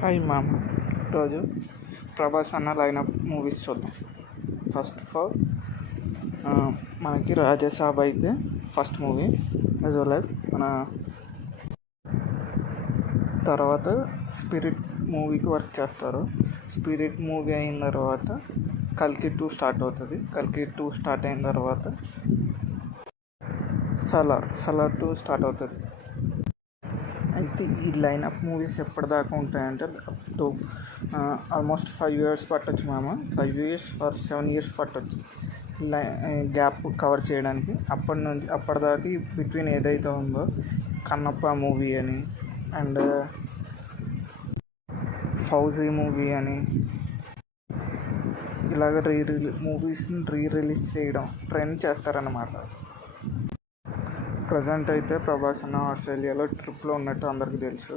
Hi ma'am. ఈరోజు ప్రభాస్ అన్న lineup movies చూద్దాం. ఫస్ట్ ఆఫ్ ఆల్ మనకి రాజాసాబ్ అయితే first movie, as well as మన తర్వాత స్పిరిట్ మూవీకి వర్క్ చేస్తారు. స్పిరిట్ మూవీ అయిన తర్వాత కల్కి 2 స్టార్ట్ అవుతుంది. కల్కి 2 స్టార్ట్ అయిన తర్వాత సలార్ 2 స్టార్ట్ అవుతుంది. అయితే ఈ లైనప్ మూవీస్ ఎప్పటిదాకా ఉంటాయంటే ఆల్మోస్ట్ 5 years పట్టొచ్చు మేము. 5 years ఆర్ 7 years పట్టొచ్చు గ్యాప్ కవర్ చేయడానికి. అప్పటిదాకా బిట్వీన్ ఏదైతే ఉందో కన్నప్ప మూవీ అని అండ్ ఫౌజీ మూవీ అని ఇలాగ మూవీస్ని రిలీజ్ చేయడం ట్రెండ్ చేస్తారన్నమాట. ప్రజెంట్ అయితే ప్రభాస్ అన్న ఆస్ట్రేలియాలో ట్రిప్లో ఉన్నట్టు అందరికీ తెలుసు.